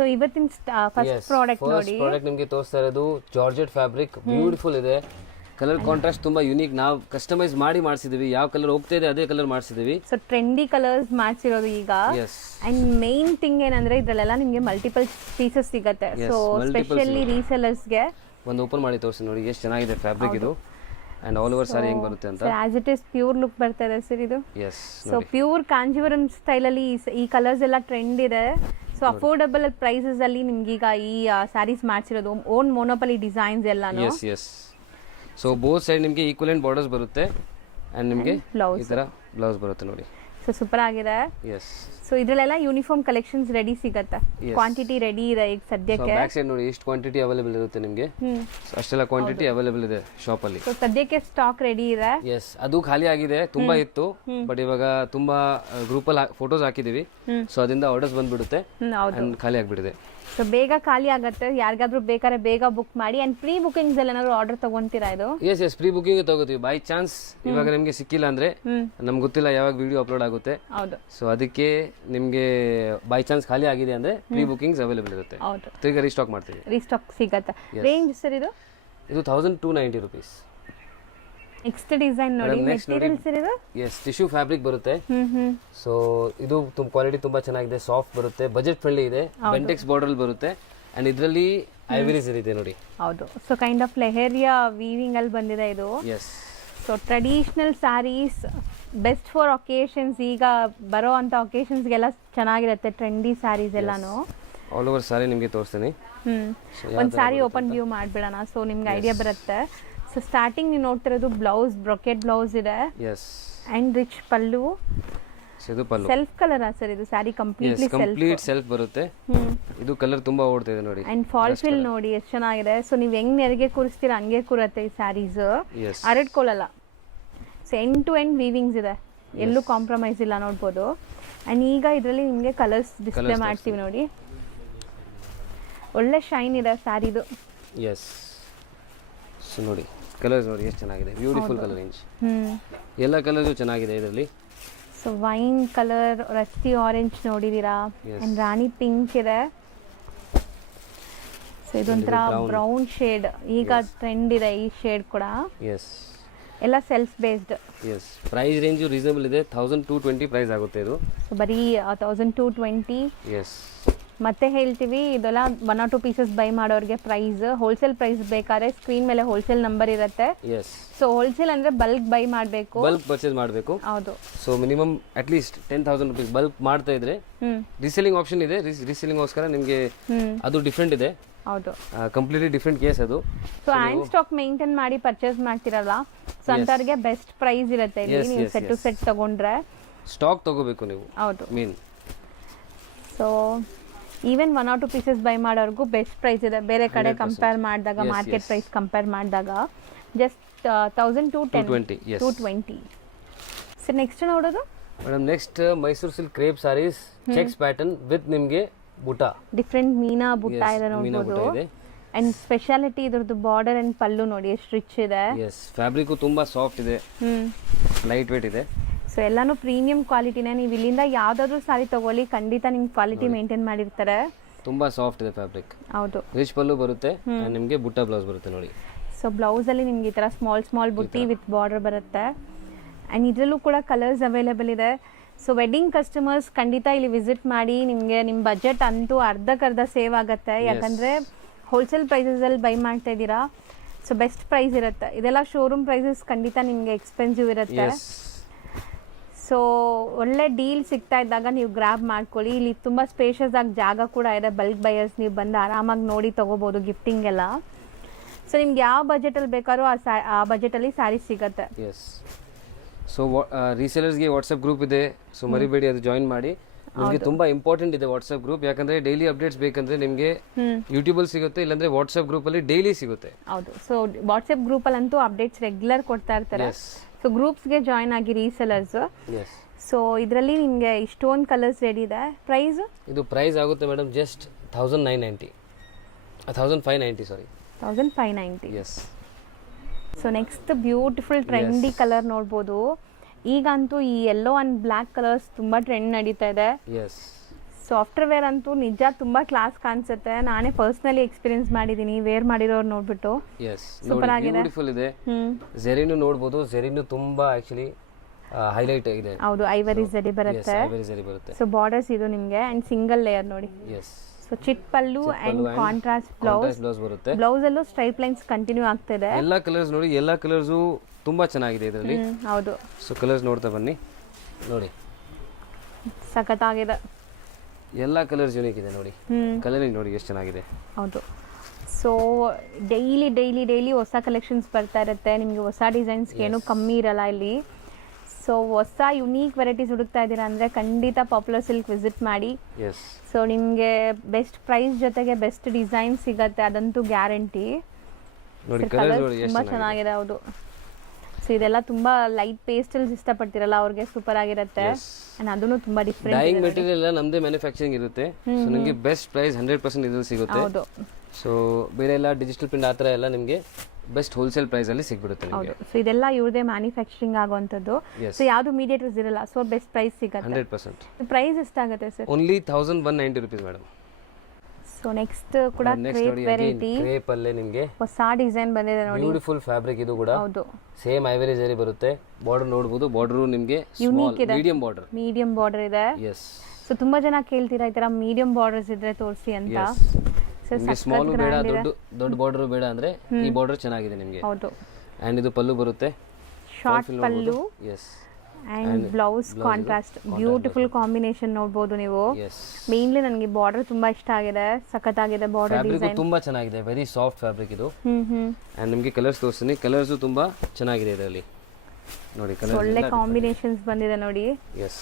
So ಇವತ್ತಿನ first product ನೋಡಿ, product ನಿಮಗೆ ತೋರಿಸ್ತಾ ಇರೋದು ಜಾರ್ಜೆಟ್ ಫ್ಯಾಬ್ರಿಕ್, ಬ್ಯೂಟಿಫುಲ್ ಇದೆ. ಕಲರ್ ಕಾಂಟ್ರಾಸ್ಟ್ ತುಂಬಾ ಯೂನಿಕ್. ನಾವು ಕಸ್ಟಮೈಸ್ ಮಾಡಿಸಿದೀವಿ, ಯಾವ ಕಲರ್ ಹೋಗ್ತಾ ಇದೆ ಅದೇ ಕಲರ್ ಮಾಡಿಸಿದೀವಿ. ಸೊ ಟ್ರೆಂಡಿ ಕಲರ್ಸ್ ಮಾಡಿಸಿರೋದು ಈಗ. ಅಂಡ್ ಮೇನ್ ಥಿಂಗ್ ಏನಂದ್ರೆ ಇದ್ರಲ್ಲೆಲ್ಲ ನಿಮಗೆ ಮಲ್ಟಿಪಲ್ ಪೀಸಸ್ ಸಿಗುತ್ತೆ. ಸೊ ಸ್ಪೆಷಲಿ ರೀಸೆಲರ್ಸ್ಗೆ ಒಂದು ಓಪನ್ ಮಾಡಿ ತೋರಿಸಿ ನೋಡಿ ಎಷ್ಟು ಚೆನ್ನಾಗಿದೆ ಫ್ಯಾಬ್ರಿಕ್ ಇದು. ಅಂಡ್ ಆಲ್ ಓವರ್ ಸಾರಿ ಹೆಂಗ್ ಬರುತ್ತೆ ಅಂತ. As it is pure look ಬರ್ತಾ ಇದೆ ಸರ್ ಇದು. Yes, so pure Kanjeevaram style ಅಲ್ಲಿ ಈ ಕಲರ್ಸ್ ಎಲ್ಲ ಟ್ರೆಂಡ್ ಇದೆ. ಸೊ ಅಫೋರ್ಡಬಲ್ ಪ್ರೈಸಸ್ ಅಲ್ಲಿ ನಿಮ್ಗೆ ಈಗ ಈ ಸ್ಯಾರೀಸ್ ಮಾಡಿಸಿರೋದು ಓನ್ ಮೊನೋಪಲಿ ಡಿಸೈನ್ಸ್ ಎಲ್ಲಾನು. Yes yes. So both side ನಿಮಗೆ ಈಕ್ವಲೆಂಟ್ ಬಾರ್ಡರ್ಸ್ ಬರುತ್ತೆ ಅಂಡ್ ನಿಮಗೆ ಈ ತರ ಬ್ಲೌಸ್ ಬರುತ್ತೆ ನೋಡಿ. ಸೊ ಸೂಪರ್ ಆಗಿದೆ. ಎಸ್. ಸೊ ಇದ್ರಲ್ಲೆಲ್ಲ ಯೂನಿಫಾರ್ಮ್ ಕಲೆಕ್ಷನ್ಸ್ ರೆಡಿ ಸಿಗುತ್ತೆ, ಕ್ವಾಂಟಿಟಿ ರೆಡಿ ಇದೆ ಈಗ ಸದ್ಯಕ್ಕೆ. ಬ್ಯಾಕ್ ಸೈಡ್ ನೋಡಿ ಎಷ್ಟು ಕ್ವಾಂಟಿಟಿ ಅವೈಲೇಬಲ್ ಇರುತ್ತೆ ನಿಮಗೆ. ಅಷ್ಟೆಲ್ಲ ಕ್ವಾಂಟಿಟಿ ಅವೈಲೇಬಲ್ ಇದೆ ಶಾಪ್ ಅಲ್ಲಿ. ಸೊ ಸದ್ಯಕ್ಕೆ ಸ್ಟಾಕ್ ರೆಡಿ ಇದೆ. ಎಸ್, ಅದು ಖಾಲಿ ಆಗಿದೆ, ತುಂಬಾ ಇತ್ತು ಬಟ್ ಇವಾಗ ತುಂಬಾ ಗ್ರೂಪ್ ಅಲ್ಲಿ ಫೋಟೋಸ್ ಹಾಕಿದೀವಿ. ಸೊ ಅದರಿಂದ ಆರ್ಡರ್ಸ್ ಬಂದ್ಬಿಡುತ್ತೆ, ಖಾಲಿ ಆಗ್ಬಿಟ್ಟಿದೆ. ಸೊ ಬೇಗ ಖಾಲಿ ಆಗುತ್ತೆ. ಯಾರಿಗಾದ್ರೂ ಬೇಕಾದ್ರೆ ಬೇಗ ಬುಕ್ ಮಾಡಿ. ಅಂಡ್ ಪ್ರೀ ಬುಕಿಂಗ್ಸ್ ಅಲ್ಲಿ ಏನಾದ್ರು ಆರ್ಡರ್ ತಗೊಂತೀರಾ ಇದು? ಎಸ್ ಎಸ್, ಪ್ರೀ ಬುಕಿಂಗ್ ತಗೋತೀವಿ. ಬೈ ಚಾನ್ಸ್ ಇವಾಗ ನಿಮ್ಗೆ ಸಿಕ್ಕಿಲ್ಲ ಅಂದ್ರೆ ನಮ್ಗೆ ಗೊತ್ತಿಲ್ಲ ಯಾವಾಗ ವಿಡಿಯೋ ಅಪ್ಲೋಡ್ ಆಗುತ್ತೆ. ಹೌದು. ಸೊ ಅದಕ್ಕೆ ನಿಮ್ಗೆ ಬೈ ಚಾನ್ಸ್ ಖಾಲಿ ಆಗಿದೆ ಅಂದ್ರೆ ಪ್ರೀ ಬುಕಿಂಗ್ಸ್ ಅವೈಲೇಬಲ್ ಇರುತ್ತೆ. ಹೌದು, ತಿರ್ಗಾ ರೀಸ್ಟಾಕ್ ಮಾಡ್ತೀವಿ. ರೀಸ್ಟಾಕ್ ಸಿಗತ್ತೆ. ರೇಂಜ್ ಸರ್ ಇದು 1290 rupees. ನೆಕ್ಸ್ಟ್ ಡಿಸೈನ್ ನೋಡಿ, ಮೆಟೀರಿಯಲ್ ಸರ್ ಇದು. ಎಸ್, ಟಿಶ್ಯೂ ಫ್ಯಾಬ್ರಿಕ್ ಬರುತ್ತೆ. ಸೊ ಇದು ಕ್ವಾಲಿಟಿ ತುಂಬಾ ಚೆನ್ನಾಗಿದೆ, ಸಾಫ್ಟ್ ಬರುತ್ತೆ, ಬಜೆಟ್ ಫ್ರೆಂಡ್ಲಿ ಇದೆ, ಬೆಂಟೆಕ್ಸ್ ಬಾರ್ಡರ್ ಬರುತ್ತೆ ಅಂಡ್ ಇದರಲ್ಲಿ ಐವರೀಸ್ ಇದೆ ನೋಡಿ. ಹೌದು. So kind of Leheriya weaving ಅಲ್ಲಿ ಬಂದಿದೆ ಇದು. Yes. So traditional sarees best for occasions. ಈಗ ಬರೋ ಅಂತ ಒಕೇಶನ್ಸ್ಗೆಲ್ಲ ಚೆನ್ನಾಗಿರುತ್ತೆ ಟ್ರೆಂಡಿ ಸ್ಯಾರೀಸ್ ಎಲ್ಲಾನು. ಆಲ್ ಓವರ್ ಸಾರಿ ನಿಮಗೆ ತೋರಿಸ್ತೀನಿ. ಒಂದು ಸ್ಯಾರಿ ಓಪನ್ ವ್ಯೂ ಮಾಡ್ಬಿಡೋಣ, ಸೊ ನಿಮ್ಗೆ ಐಡಿಯಾ ಬರುತ್ತೆ. ಸೊ ಸ್ಟಾರ್ಟಿಂಗ್ ನೀವು ನೋಡ್ತಿರೋದು ಬ್ಲೌಸ್, ಬ್ರೊಕೆಟ್ ಬ್ಲೌಸ್ ಇದೆ. ಎಸ್. ಅಂಡ್ ರಿಚ್ ಪಲ್ಲು. ಇದು ಪಲ್ಲು. ಸೆಲ್ಫ್ ಕಲರ್ ಸರ್ ಇದು ಸ್ಯಾರಿ ಕಂಪ್ಲೀಟ್ಲಿ ಕಂಪ್ಲೀಟ್ ಸೆಲ್ಫ್ ಬರುತ್ತೆ. ಇದು ಕಲರ್ ತುಂಬಾ ಓಡ್ತಾ ಇದೆ ನೋಡಿ. ಅಂಡ್ ಫಾಲ್ ಫಿಲ್ ನೋಡಿ ಎಷ್ಟು ಚೆನ್ನಾಗಿದೆ. ಸೊ ನೀವು ಹೆಂಗ್ ನೆರಿಗೆ ಕೂರಿಸ್ತೀರಾ ಹಂಗೆ ಕೂರತ್ತೆ ಈ ಸ್ಯಾರೀಸ್, ಹರಡ್ಕೊಳ್ಳಲ್ಲ. So end to end weavings ಇದೆ, ಎಲ್ಲೂ ಕಾಂಪ್ರಮೈಸ್ ಇಲ್ಲ ನೋಡ್ಬೋದು. ಅಂಡ್ ಈಗ ಇದರಲ್ಲಿ ನಿಮಗೆ ಕಲರ್ಸ್ ಡಿಸ್ಪ್ಲೇ ಮಾಡ್ತೀವಿ ನೋಡಿ. ಒಳ್ಳೆ ಶೈನ್ ಇದೆ ಸ್ಯಾರಿದು. ಎಸ್. ಸೊ ನೋಡಿ ಕಲರ್ಸ್ ನೋಡಿ ಎಷ್ಟು ಚೆನ್ನಾಗಿದೆ, ಬ್ಯೂಟಿಫುಲ್ ಕಲರ್ ರೇಂಜ್. ಎಲ್ಲ ಕಲರ್ಸು ಚೆನ್ನಾಗಿದೆ ಇದರಲ್ಲಿ. So wine colour, rusty orange ನೋಡಿದೀರಾ, ಅಂಡ್ ರಾಣಿ ಪಿಂಕ್ ಇದೆ. ಸೊ ಇದೊಂಥರ ಬ್ರೌನ್ ಶೇಡ್, ಈಗ ಟ್ರೆಂಡ್ ಇದೆ ಈ ಶೇಡ್ ಕೂಡ. ಎಸ್. ಎಲ್ಲ self based. Yes. Price range reasonable ಇದೆ, 1220 ಪ್ರೈಸ್ ಆಗುತ್ತೆ ಇದು. ಸೊ ಬರೀ 1220. ಎಸ್. ಮತ್ತೆ ಹೇಳ್ತೀವಿ ಇದೆಲ್ಲ 1 or 2 ಪೀಸಸ್ ಬೈ ಮಾಡೋರಿಗೆ ಪ್ರೈಸ್. ಹೋಲ್ಸೇಲ್ ಪ್ರೈಸ್ ಬೇಕಾದ್ರೆ ಸ್ಕ್ರೀನ್ ಮೇಲೆ ಹೋಲ್ಸೇಲ್ ನಂಬರ್ ಇರುತ್ತೆ. ಎಸ್. ಸೊ ಹೋಲ್ಸೇಲ್ ಅಂದ್ರೆ ಬಲ್ಕ್ ಬೈ ಮಾಡಬೇಕು, ಬಲ್ಕ್ ಪರ್ಚೇಸ್ ಮಾಡಬೇಕು. ಹೌದು. So minimum at least 10,000 rupees bulk ಮಾಡ್ತಾ ಇದ್ರೆ ರೀಸೆಲ್ಲಿಂಗ್ ಆಪ್ಷನ್ ಇದೆ. ರೀಸೆಲ್ಲಿಂಗ್ ಗೋಸ್ಕರ ನಿಮಗೆ ಅದು ಡಿಫ್ರೆಂಟ್ ಇದೆ. ಹೌದು, ಕಂಪ್ಲೀಟ್ಲಿ ಡಿಫ್ರೆಂಟ್ ಕೇಸ್ ಅದು. ಸೊ ಹ್ಯಾಂಡ್ ಸ್ಟಾಕ್ ಮೇಂಟೈನ್ ಮಾಡಿ ಪರ್ಚೇಸ್ ಮಾಡ್ತಿರಲ್ಲ, ಸೊ ಅಂತವ್ರಿಗೆ ಬೆಸ್ಟ್ ಪ್ರೈಸ್ ಇರುತ್ತೆ ಇಲ್ಲಿ. ನೀವು ಸೆಟ್ ಟು ಸೆಟ್ ತಗೊಂಡ್ರೆ ಸ್ಟಾಕ್ ತಗೋಬೇಕು ನೀವು. ಹೌದು main. So even 1 or 2 pieces buy ಮಾಡೋರ್ಗೂ ಬೆಸ್ಟ್ ಪ್ರೈಸ್ ಇದೆ. ಬೇರೆ ಕಡೆ ಕಂಪೇರ್ ಮಾಡಿದಾಗ, ಮಾರ್ಕೆಟ್ ಪ್ರೈಸ್ ಕಂಪೇರ್ ಮಾಡಿದಾಗ ಜಸ್ಟ್ 1220. ಸೊ ನೆಕ್ಸ್ಟ್ ನೋಡೋದು madam, next Mysuru silk crepe sarees, checks pattern with ನಿಮಗೆ ಬುಟ್ಟ, ಡಿಫ್ರೆಂಟ್ ಮೀನಾ ಬುಟ್ಟ ಇದೆ ನೋಡಬಹುದು. ಅಂಡ್ ಸ್ಪೆಷಾಲಿಟಿ ಇದ್ರದ್ದು ಬಾರ್ಡರ್ ಅಂಡ್ ಪಲ್ಲು ನೋಡಿ ಎಷ್ಟು ರಿಚ್ ಇದೆ. ಎಸ್. ಫ್ಯಾಬ್ರಿಕ್ ತುಂಬಾ ಸಾಫ್ಟ್ ಇದೆ, ಲೈಟ್ ವೇಟ್ ಇದೆ. ಸೊ ಎಲ್ಲಾನು ಪ್ರೀಮಿಯಂ ಕ್ವಾಲಿಟಿನೇ. ನೀವು ಇಲ್ಲಿಂದ ಯಾವ್ದಾದ್ರು ಸಾರಿ ತಗೊಳ್ಳಿ, ಖಂಡಿತ ನಿಮ್ಗೆ ಕ್ವಾಲಿಟಿ ಮೇಂಟೈನ್ ಮಾಡಿರ್ತಾರೆ. ತುಂಬಾ ಸಾಫ್ಟ್ ಇದೆ ಫ್ಯಾಬ್ರಿಕ್. ಹೌದು. ರಿಚ್ ಪಲ್ಲು ಬರುತ್ತೆ, ನಿಮಗೆ ಬುಟ್ಟ ಬ್ಲೌಸ್ ಬರುತ್ತೆ ನೋಡಿ. ಸೊ ಬ್ಲೌಸ್ ಅಲ್ಲಿ ನಿಮ್ಗೆ ಈ ತರ ಸ್ಮಾಲ್ ಬುಟ್ಟಿ ವಿತ್ ಬಾರ್ಡರ್ ಬರುತ್ತೆ. ಅಂಡ್ ಇದರಲ್ಲೂ ಕೂಡ ಕಲರ್ಸ್ ಅವೈಲೇಬಲ್ ಇದೆ. ಸೊ ವೆಡ್ಡಿಂಗ್ ಕಸ್ಟಮರ್ಸ್ ಖಂಡಿತ ಇಲ್ಲಿ ವಿಸಿಟ್ ಮಾಡಿ. ನಿಮಗೆ ನಿಮ್ಮ ಬಜೆಟ್ ಅಂತೂ ಅರ್ಧಕ್ಕರ್ಧ ಸೇವ್ ಆಗುತ್ತೆ, ಯಾಕಂದ್ರೆ ಹೋಲ್ಸೇಲ್ ಪ್ರೈಸಸ್ ಅಲ್ಲಿ ಬೈ ಮಾಡ್ತಾ ಇದ್ದೀರಾ. ಸೊ ಬೆಸ್ಟ್ ಪ್ರೈಸ್ ಇರುತ್ತೆ. ಇದೆಲ್ಲ ಶೋರೂಮ್ ಪ್ರೈಸಸ್ ಖಂಡಿತ ನಿಮಗೆ ಎಕ್ಸ್ಪೆನ್ಸಿವ್ ಇರುತ್ತೆ. ಸೊ ಒಳ್ಳೆ ಡೀಲ್ ಸಿಗ್ತಾ ಇದ್ದಾಗ ನೀವು ಗ್ರ್ಯಾಬ್ ಮಾಡ್ಕೊಳ್ಳಿ. ಇಲ್ಲಿ ತುಂಬ ಸ್ಪೇಷಿಯಸ್ ಆಗಿ ಜಾಗ ಕೂಡ ಇದೆ. ಬಲ್ಕ್ ಬಯರ್ಸ್ ನೀವು ಬಂದು ಆರಾಮಾಗಿ ನೋಡಿ ತೊಗೋಬೋದು ಗಿಫ್ಟಿಂಗ್ ಎಲ್ಲ. ಸೊ ನಿಮ್ಗೆ ಯಾವ ಬಜೆಟಲ್ಲಿ ಬೇಕಾದ್ರೂ ಆ ಬಜೆಟಲ್ಲಿ ಸ್ಯಾರಿ ಸಿಗುತ್ತೆ. ಎಸ್. ಸೊ ರೀಸೇಲರ್ಸ್ಗೆ ವಾಟ್ಸಪ್ ಗ್ರೂಪ್ ಇದೆ, ಸೊ ಮರಿಬೇಡಿ ಅದು ಜಾಯಿನ್ ಮಾಡಿ. ನಿಮಗೆ ತುಂಬಾ ಇಂಪಾರ್ಟೆಂಟ್ ಇದೆ ವಾಟ್ಸಪ್ ಗ್ರೂಪ್, ಯಾಕಂದ್ರೆ ಡೈಲಿ ಅಪ್ಡೇಟ್ಸ್ ಬೇಕಂದ್ರೆ ನಿಮಗೆ ಯೂಟ್ಯೂಬಲ್ಲಿ ಸಿಗುತ್ತೆ, ಇಲ್ಲಾಂದ್ರೆ ವಾಟ್ಸಪ್ ಗ್ರೂಪ್ ಅಲ್ಲಿ ಡೈಲಿ ಸಿಗುತ್ತೆ. ಹೌದು. ಸೊ ವಾಟ್ಸಪ್ ಗ್ರೂಪ್ ಅಲ್ಲಂತೂ ಅಪ್ಡೇಟ್ಸ್ ರೆಗ್ಯುಲರ್ ಕೊಡ್ತಾ ಇರ್ತಾರೆ. ಸೊ ಗ್ರೂಪ್ಸ್ಗೆ ಜಾಯಿನ್ ಆಗಿ ರೀಸೆಲರ್ಸ್. ಸೊ ಇದರಲ್ಲಿ ನಿಮಗೆ ಇಷ್ಟೊಂದು ಕಲರ್ಸ್ ರೆಡಿ ಇದೆ. ಪ್ರೈಸ್ ಇದು ಪ್ರೈಸ್ ಆಗುತ್ತೆ madam just 1990, 1590 sorry 1590. Yes. So next beautiful trendy colour ನೋಡ್ಬೋದು. ಈಗಂತೂ ಈ ಯೆಲ್ಲೋ ಅಂಡ್ ಬ್ಲ್ಯಾಕ್ ಕಲರ್ಸ್ ತುಂಬಾ ಟ್ರೆಂಡ್ ನಡೀತಾ ಇದೆ. ಎಸ್. ಸಾಫ್ಟ್ವೇರ್ ವೇರ್ ಅಂತೂ ನಿಜ ತುಂಬ ಕ್ಲಾಸ್ ಕಾಣಿಸುತ್ತೆ. ನಾನೇ ಪರ್ಸ್ನಲಿ ಎಕ್ಸ್ಪೀರಿಯನ್ಸ್ ಮಾಡಿದ್ದೀನಿ ವೇರ್ ಮಾಡಿರೋರು ನೋಡ್ಬಿಟ್ಟು. ಎಸ್ ಸೂಪರ್ ಆಗಿದೆ. ಬ್ಯೂಟಿಫುಲ್ ಇದೆ. ಜೆರಿನು ನೋಡ್ಬೋದು, ಜೆರಿನು ತುಂಬಾ ಆಕ್ಚುಲಿ ಹೈಲೈಟ್ ಆಗಿದೆ. ಹೌದು, ಐವರಿ ಜರಿ ಬರುತ್ತೆ. ಐವರಿ ಜರಿ ಬರುತ್ತೆ. ಸೊ ಬಾರ್ಡರ್ಸ್ ಇದು ನಿಮಗೆ ಅಂಡ್ ಸಿಂಗಲ್ ಲೇಯರ್ ನೋಡಿ. ಎಸ್ ಸೊ ಚಿಟ್ ಪಲ್ಲು ಅಂಡ್ ಕಾಂಟ್ರಾಸ್ಟ್ ಬ್ಲೌಸ್ ಬರುತ್ತೆ. ಬ್ಲೌಸ್ ಅಲ್ಲೂ ಸ್ಟ್ರೈಪ್ ಲೈನ್ಸ್ ಕಂಟಿನ್ಯೂ ಆಗ್ತಿದೆ. ಎಲ್ಲಾ ಕಲರ್ಸ್ ನೋಡಿ, ಎಲ್ಲಾ ಕಲರ್ಸ್ ತುಂಬಾ ಚೆನ್ನಾಗಿದೆ ಇದರಲ್ಲಿ. ಹೌದು, ಸೊ ಕಲರ್ಸ್ ನೋಡ್ತಾ ಬನ್ನಿ. ನೋಡಿ ಸಖತ್ತಾಗಿದೆ. ಎಲ್ಲಾ ಕಲರ್ಸ್ ಯೂನಿಕ್ ಇದೆ ನೋಡಿ. ಕಲರಿಂಗ್ ನೋಡಿ ಎಷ್ಟು ಚೆನ್ನಾಗಿದೆ. ಹೌದು. ಸೊ ಡೈಲಿ ಹೊಸ ಕಲೆಕ್ಷನ್ಸ್ ಬರ್ತಾ ಇರುತ್ತೆ ನಿಮಗೆ. ಹೊಸ ಡಿಸೈನ್ಸ್ಗೆ ಏನು ಕಮ್ಮಿ ಇರಲ್ಲ ಇಲ್ಲಿ. ಸೊ ಹೊಸ ಯುನೀಕ್ ವೆರೈಟೀಸ್ ಹುಡುಕ್ತಾ ಇದ್ದೀರಾ ಅಂದರೆ ಖಂಡಿತ ಪಾಪ್ಯುಲರ್ ಸಿಲ್ಕ್ ವಿಸಿಟ್ ಮಾಡಿ. ಸೊ ನಿಮಗೆ ಬೆಸ್ಟ್ ಪ್ರೈಸ್ ಜೊತೆಗೆ ಬೆಸ್ಟ್ ಡಿಸೈನ್ ಸಿಗತ್ತೆ, ಅದಂತೂ ಗ್ಯಾರಂಟಿ. ತುಂಬ ಚೆನ್ನಾಗಿದೆ. ಹೌದು. ಸೊ ಇದೆಲ್ಲ ತುಂಬಾ ಲೈಟ್ ಪೇಸ್ಟಲ್ಸ್ ಇಷ್ಟಪಡ್ತಿರಲ್ಲ ಅವ್ರಿಗೆ ಸೂಪರ್ ಆಗಿರುತ್ತೆ. ಅಂಡ್ ಅದನ್ನು ತುಂಬಾ ಡಿಫರೆಂಟ್. ಡೈಯಿಂಗ್ ಮೆಟೀರಿಯಲ್ ಎಲ್ಲ ನಮ್ಮದೇ ಮ್ಯಾನುಫ್ಯಾಕ್ಚರಿಂಗ್ ಇರುತ್ತೆ. ಸೊ ನಿಮಗೆ ಬೆಸ್ಟ್ ಪ್ರೈಸ್ 100% ಇದ್ರಲ್ಲಿ ಸಿಗುತ್ತೆ. ಹೌದು. ಸೊ ಬೇರೆ ಎಲ್ಲ ಡಿಜಿಟಲ್ ಪ್ರಿಂಟ್ ಆ ಥರ ಎಲ್ಲ ನಿಮಗೆ ಬೆಸ್ಟ್ ಹೋಲ್ಸೇಲ್ ಪ್ರೈಸ್ ಅಲ್ಲಿ ಸಿಗ್ಬಿಡುತ್ತೆ ನಿಮಗೆ. ಸೊ ಇದೆಲ್ಲ ಇವ್ರದೇ ಮ್ಯಾನುಫ್ಯಾಕ್ಚರಿಂಗ್ ಆಗುವಂಥದ್ದು. ಸೊ ಯಾವುದು ಮೀಡಿಯೇಟರ್ಸ್ ಇರಲ್ಲ. ಸೊ ಬೆಸ್ಟ್ ಪ್ರೈಸ್ ಸಿಗುತ್ತೆ. 100%. ಪ್ರೈಸ್ ಎಷ್ಟಾಗುತ್ತೆ sir? Only 1190 rupees madam. So next ಕೂಡ ಕ್ರೇಪ್ ವೆರೈಟಿ. ಕ್ರೇಪ್ ಅಲ್ಲೇ ನಿಮಗೆ ಹೊಸ ಡಿಸೈನ್ ಬಂದಿದೆ ನೋಡಿ. ಬ್ಯೂಟಿಫುಲ್ ಫ್ಯಾಬ್ರಿಕ್ ಇದು ಕೂಡ. ಹೌದು. ಸೇಮ್ ಐವರಿ ಜರಿ ಬರುತ್ತೆ. ಬಾರ್ಡರ್ ನೋಡಬಹುದು. ಬಾರ್ಡರ್ ನಿಮಗೆ ಮೀಡಿಯಂ ಬಾರ್ಡರ್. ಮೀಡಿಯಂ ಬಾರ್ಡರ್ ಇದೆ. ಎಸ್. ಸೊ ತುಂಬಾ ಜನ ಕೇಳ್ತೀರಾ ಈ ತರ ಮೀಡಿಯಂ ಬಾರ್ಡರ್ಸ್ ಇದ್ರೆ ತೋರಿಸಿ ಅಂತ. ನಿಮಗೆ ಸ್ಮಾಲ್ ಬೇಡ, ದೊಡ್ಡ ಬಾರ್ಡರ್ ಬೇಡ ಅಂದ್ರೆ ಈ ಬಾರ್ಡರ್ ಚೆನ್ನಾಗಿದೆ ನಿಮಗೆ. ಹೌದು. ಅಂಡ್ ಇದು ಪಲ್ಲು ಬರುತ್ತೆ. Short pallu. Yes. And blouse contrast beautiful combination ನೋಡಬಹುದು ನೀವು. ಮೇನ್ಲಿ ನನಗೆ ಬಾರ್ಡರ್ ತುಂಬಾ ಇಷ್ಟ ಆಗಿದೆ. ಸಖತ್ತಾಗಿದೆ ಬಾರ್ಡರ್ ಡಿಸೈನ್. ತುಂಬಾ ಚೆನ್ನಾಗಿದೆ. ವೆರಿ ಸಾಫ್ಟ್ ಫ್ಯಾಬ್ರಿಕ್ ಇದು. ಅಂಡ್ ನಿಮಗೆ ಕಲರ್ಸ್ ತೋರಿಸ್ತೀನಿ. ಕಲರ್ಸ್ ತುಂಬಾ ಚೆನ್ನಾಗಿದೆ ಇದರಲ್ಲಿ ನೋಡಿ. ಕಲರ್ ಒಳ್ಳೆ ಕಾಂಬಿನೇಷನ್ಸ್ ಬಂದಿದೆ ನೋಡಿ. ಎಸ್.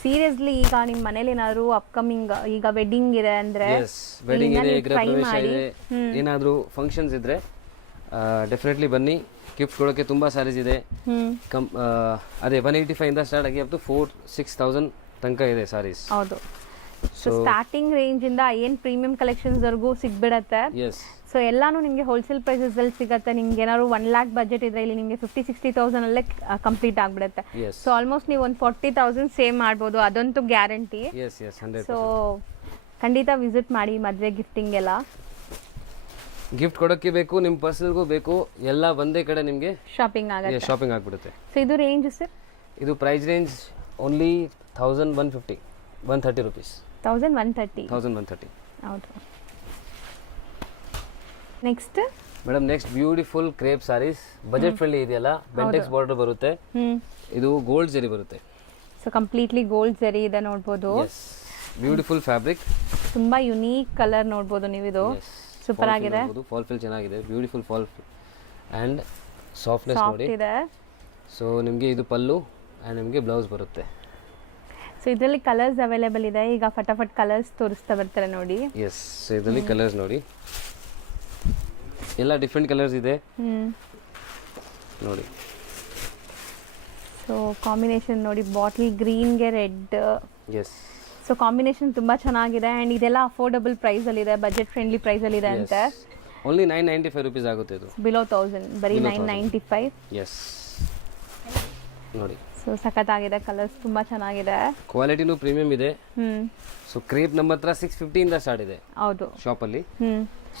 ಸೀರಿಯಸ್ಲಿ ಈಗ ನಿಮ್ಮ ಮನೇಲಿ ಏನಾದ್ರು ಅಪ್ಕಮಿಂಗ್ ಈಗ ವೆಡ್ಡಿಂಗ್ ಇದೆ ಅಂದ್ರೆ, ವೆಡ್ಡಿಂಗ್ ಇದೆ, ಗೃಹ ಪ್ರವೇಶ ಇದೆ, ಏನಾದರೂ ಫಂಕ್ಷನ್ಸ್ ಇದ್ರೆ ಡೆಫಿನೆಟ್ಲಿ ಬನ್ನಿ. ಗಿಫ್ಟ್ ಕೊಡೋಕೆ ತುಂಬಾ ಸ್ಯಾರೀಸ್ ಇದೆ. ಅದೇ 185 ಇಂದ ಸ್ಟಾರ್ಟ್ ಆಗಿ ಅಪ್ ಟು 4,000-6,000 ತನಕ ಇದೆ ಸ್ಯಾರೀಸ್. ಹೌದು. ಸೊ ಸ್ಟಾರ್ಟಿಂಗ್ ರೇಂಜ್ ಇಂದ ಏನ್ ಪ್ರೀಮಿಯಂ ಕಲೆಕ್ಷನ್ಸ್ ವರೆಗೂ ಸಿಗ್ಬಿಡತ್ತೆ. ಸೊ ಎಲ್ಲಾನು ನಿಮಗೆ ಹೋಲ್ಸೇಲ್ ಪ್ರೈಸಸ್ ಅಲ್ಲಿ ಸಿಗುತ್ತೆ. ನಿಮ್ಗೆ ಏನಾದ್ರು 1 lakh ಬಜೆಟ್ ಇದ್ರೆ ಇಲ್ಲಿ ನಿಮಗೆ 50-60,000 ಅಲ್ಲೇ ಕಂಪ್ಲೀಟ್ ಆಗ್ಬಿಡುತ್ತೆ. ಸೊ ಆಲ್ಮೋಸ್ಟ್ ನೀವು ಒಂದು 40,000 ಸೇವ್ ಮಾಡ್ಬೋದು, ಅದಂತೂ ಗ್ಯಾರಂಟಿ. ಸೊ ಖಂಡಿತ ವಿಸಿಟ್ ಮಾಡಿ ಮದುವೆ ಗಿಫ್ಟಿಂಗ್ ಎಲ್ಲ. ಗಿಫ್ಟ್ ಕೊಡೋಕ್ಕೆ ಬೇಕು, ನಿಮ್ಮ ಪರ್ಸನಲ್ಗೂ ಬೇಕು, ಎಲ್ಲ ಒಂದೇ ಕಡೆ ನಿಮಗೆ ಶಾಪಿಂಗ್ ಆಗುತ್ತೆ. ಶಾಪಿಂಗ್ ಆಗ್ಬಿಡುತ್ತೆ. ಸೊ ಇದು ರೇಂಜ್ ಸರ್? ಇದು ಪ್ರೈಸ್ ರೇಂಜ್ ಓನ್ಲಿ 1,130 rupees. 1,130. ಹೌದು. Next madam, next beautiful crepe sarees. Budget friendly ಇದೆಯಲ್ಲ. ಬೆಂಟೆಕ್ಸ್ ಬಾರ್ಡರ್ ಬರುತ್ತೆ. ಇದು ಗೋಲ್ಡ್ ಜರಿ ಬರುತ್ತೆ. ಸೊ ಕಂಪ್ಲೀಟ್ಲಿ ಗೋಲ್ಡ್ ಜರಿ ಇದೆ ನೋಡಬಹುದು. Beautiful fabric. ತುಂಬಾ ಯುನೀಕ್ ಕಲರ್ ನೋಡಬಹುದು ನೀವು. ಇದು ಸೂಪರ್ ಆಗಿದೆ. ಫಾಲ್ ಫಿಲ್ ಚೆನ್ನಾಗಿದೆ. ಬ್ಯೂಟಿಫುಲ್ ಫಾಲ್ ಅಂಡ್ ಸಾಫ್ಟ್ನೆಸ್ ನೋಡಿ. ಸೊ ನಿಮಗೆ ಇದು ಪಲ್ಲು ಅಂಡ್ ನಿಮಗೆ ಬ್ಲೌಸ್ ಬರುತ್ತೆ. ಸೊ ಇದರಲ್ಲಿ ಕಲರ್ಸ್ ಅವೈಲೇಬಲ್ ಇದೆ. ಈಗ ಫಟಾಫಟ್ ಕಲರ್ಸ್ ತೋರಿಸ್ತಾ ಬರ್ತಾರೆ ನೋಡಿ. ಎಸ್. ಸೊ ಇದರಲ್ಲಿ ಕಲರ್ಸ್ ನೋಡಿ, ಎಲ್ಲ ಡಿಫ್ರೆಂಟ್ ಕಲರ್ಸ್ ಇದೆ ನೋಡಿ. ಸೊ ಕಾಂಬಿನೇಷನ್ ನೋಡಿ, ಬಾಟಲ್ ಗ್ರೀನ್ಗೆ ರೆಡ್. ಎಸ್. ಸೊ ಕಾಂಬಿನೇಷನ್ ತುಂಬಾ ಚೆನ್ನಾಗಿದೆ. ಅಂಡ್ ಇದೆಲ್ಲ ಅಫೋರ್ಡಬಲ್ ಪ್ರೈಸ್ ಅಲ್ಲಿ ಇದೆ, ಬಜೆಟ್ ಫ್ರೆಂಡ್ಲಿ ಪ್ರೈಸ್ ಅಲ್ಲಿ ಇದೆ ಅಂತ. ಓನ್ಲಿ 995 rupees ಆಗುತ್ತೆ ಇದು. ಬಿಲೋ 1000, ಬರೀ 995. ಎಸ್ ನೋಡಿ. ಸೊ ಸಖತ್ತಾಗಿದೆ. ಕಲರ್ಸ್ ತುಂಬಾ ಚೆನ್ನಾಗಿದೆ. ಕ್ವಾಲಿಟಿನೂ ಪ್ರೀಮಿಯಂ ಇದೆ. ಸೊ ಕ್ರೇಪ್ ನಮ್ಮ ಹತ್ರ 650 ಇಂದ ಸ್ಟಾರ್ಟ್ ಇದೆ. ಹೌದು. ಶಾಪ್ ಅಲ್ಲಿ.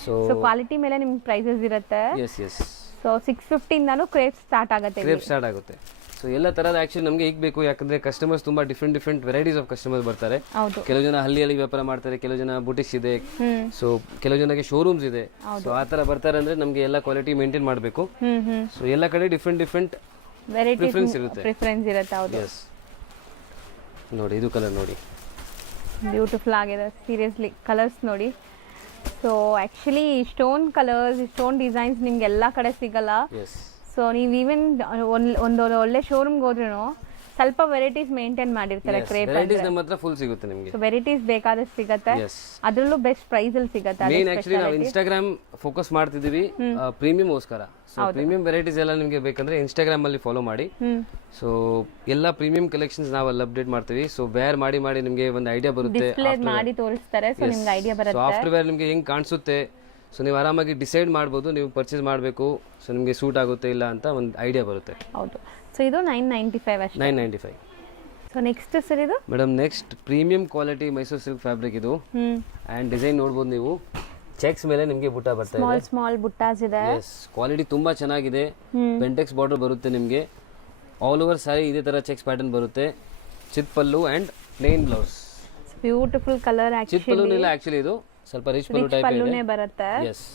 ಸೊ ಕ್ವಾಲಿಟಿ ಮೇಲೆ ನಿಮ್ಗೆ ಪ್ರೈಸಸ್ ಇರುತ್ತೆ. ಎಸ್. ಸೊ 650 ಇಂದಾನು ಕ್ರೇಪ್ ಸ್ಟಾರ್ಟ್ ಆಗುತ್ತೆ. ಕ್ರೇಪ್ ಸ್ಟಾರ್ಟ್ ಆಗುತ್ತೆ. ಸೊ ಎಲ್ಲ ತರದ ಆಕ್ಚುಲಿ ನಮಗೆ ಈಗ ಬೇಕು, ಯಾಕಂದ್ರೆ ಕಸ್ಟಮರ್ಸ್ ತುಂಬಾ ಡಿಫ್ರೆಂಟ್ ವೆರೈಟೀಸ್ ಆಫ್ ಕಸ್ಟಮರ್ಸ್ ಬರ್ತಾರೆ. ಕೆಲವು ಜನ ಹಳ್ಳಿಯಲ್ಲಿ ವ್ಯಾಪಾರ ಮಾಡ್ತಾರೆ, ಕೆಲವು ಜನ ಬುಟಿಕ್ಸ್ ಇದೆ, ಸೊ ಕೆಲವು ಜನಕ್ಕೆ ಶೋರೂಮ್ಸ್ ಇದೆ. ಸೊ ಆ ತರ ಬರ್ತಾರೆ ಅಂದ್ರೆ ನಮಗೆ ಎಲ್ಲ ಕ್ವಾಲಿಟಿ ಮೇಂಟೈನ್ ಮಾಡಬೇಕು. ಸೊ ಎಲ್ಲ ಕಡೆ ಡಿಫ್ರೆಂಟ್ ಪ್ರಿಫರೆನ್ಸ್ ಇರುತ್ತೆ. ಹೌದು. ನೋಡಿ ಇದು ಕಲರ್ ನೋಡಿ, ಬ್ಯೂಟಿಫುಲ್ ಆಗಿದೆ. ಸೀರಿಯಸ್ಲಿ ಕಲರ್ಸ್ ನೋಡಿ. So actually stone colours, stone designs ನಿಮ್ಗೆ ಎಲ್ಲ ಕಡೆ ಸಿಗಲ್ಲ. ಸೊ ನೀವು ಈವನ್ ಒಂದು ಒಳ್ಳೆ ಶೋರೂಮ್ಗೆ ಹೋದ್ರೂ ಸ್ವಲ್ಪ ವೆರೈಟೀಸ್ ಮೇಂಟೈನ್ ಮಾಡಿರ್ತಾರೆ. ಕ್ರೇಪ್ ವೆರೈಟೀಸ್ ನಮ್ಮ ಹತ್ರ ಫುಲ್ ಸಿಗುತ್ತೆ ನಿಮಗೆ. ಸೊ ವೆರೈಟೀಸ್ ಬೇಕಾದಷ್ಟು ಸಿಗುತ್ತೆ. ಅದರಲ್ಲೂ ಬೆಸ್ಟ್ ಪ್ರೈಸ್ ಅಲ್ಲಿ ಸಿಗುತ್ತೆ. ಮೇನ್ ಆಕ್ಚುಲಿ ನಾವು ಇನ್ಸ್ಟಾಗ್ರಾಮ್ ಫೋಕಸ್ ಮಾಡ್ತಿದೀವಿ ಪ್ರೀಮಿಯಂ ಗೋಸ್ಕರ. ಸೊ ಪ್ರೀಮಿಯಂ ವೆರೈಟೀಸ್ ಎಲ್ಲ ನಿಮಗೆ ಬೇಕಂದ್ರೆ ಇನ್ಸ್ಟಾಗ್ರಾಮ್ ಅಲ್ಲಿ ಫಾಲೋ ಮಾಡಿ. ಸೊ ಎಲ್ಲ ಪ್ರೀಮಿಯಂ ಕಲೆಕ್ಷನ್ಸ್ ನಾವು ಅಲ್ಲಿ ಅಪ್ಡೇಟ್ ಮಾಡ್ತೀವಿ. ಸೊ ವೇರ್ ಮಾಡಿ ನಿಮಗೆ ಒಂದು ಐಡಿಯಾ ಬರುತ್ತೆ. ಡಿಸ್ಪ್ಲೇ ಮಾಡಿ ತೋರಿಸ್ತಾರೆ. ಸೊ ನಿಮಗೆ ಐಡಿಯಾ ಬರುತ್ತೆ. ಸೊ ಆಫ್ಟರ್ ವೇರ್ ನಿಮಗೆ ಹೆಂಗ್ ಕಾಣಿಸುತ್ತೆ, ಸೊ ನೀವು ಆರಾಮಾಗಿ ಡಿಸೈಡ್ ಮಾಡ್ಬೋದು ನೀವು ಪರ್ಚೇಸ್ ಮಾಡಬೇಕು, ಸೊ ನಿಮಗೆ ಸೂಟ್ ಆಗುತ್ತೆ ಇಲ್ಲ ಅಂತ ಒಂದು ಐಡಿಯಾ ಬರುತ್ತೆ. ಹೌದು. ಸೊ ಇದು 995 ಅಷ್ಟೇ. 995. ಸೊ ಸೊ ನೆಕ್ಸ್ಟ್ ಸರ್ ಇದು madam next premium quality Mysuru silk fabric ಇದು ಆ್ಯಂಡ್ ಡಿಸೈನ್ ನೋಡ್ಬೋದು ನೀವು ಚೆಕ್ಸ್ ಮೇಲೆ ನಿಮಗೆ ಬುಟ್ಟ ಬರ್ತಾ ಇದೆ. ಸ್ಮಾಲ್ ಬುಟ್ಟಾಸ್ ಇದೆ. ಎಸ್ ಕ್ವಾಲಿಟಿ ತುಂಬಾ ಚೆನ್ನಾಗಿದೆ. ಪೆಂಟೆಕ್ಸ್ ಬಾರ್ಡರ್ ಬರುತ್ತೆ ನಿಮಗೆ. ಆಲ್ ಓವರ್ ಸಾರಿ ಇದೇ ತರ ಚೆಕ್ಸ್ ಪ್ಯಾಟರ್ನ್ ಬರುತ್ತೆ. ಚಿತ್ pallu and plain blouse. Beautiful colour ಚಿತ್ ಪಲ್ಲು ಇಲ್ಲ ಆಕ್ಚುಲಿ ಇದು ಸ್ವಲ್ಪ ರಿಚ್ ಪಲ್ಲು ಟೈಪ್ ಇದೆ. ಬರುತ್ತೆ. ಎಸ್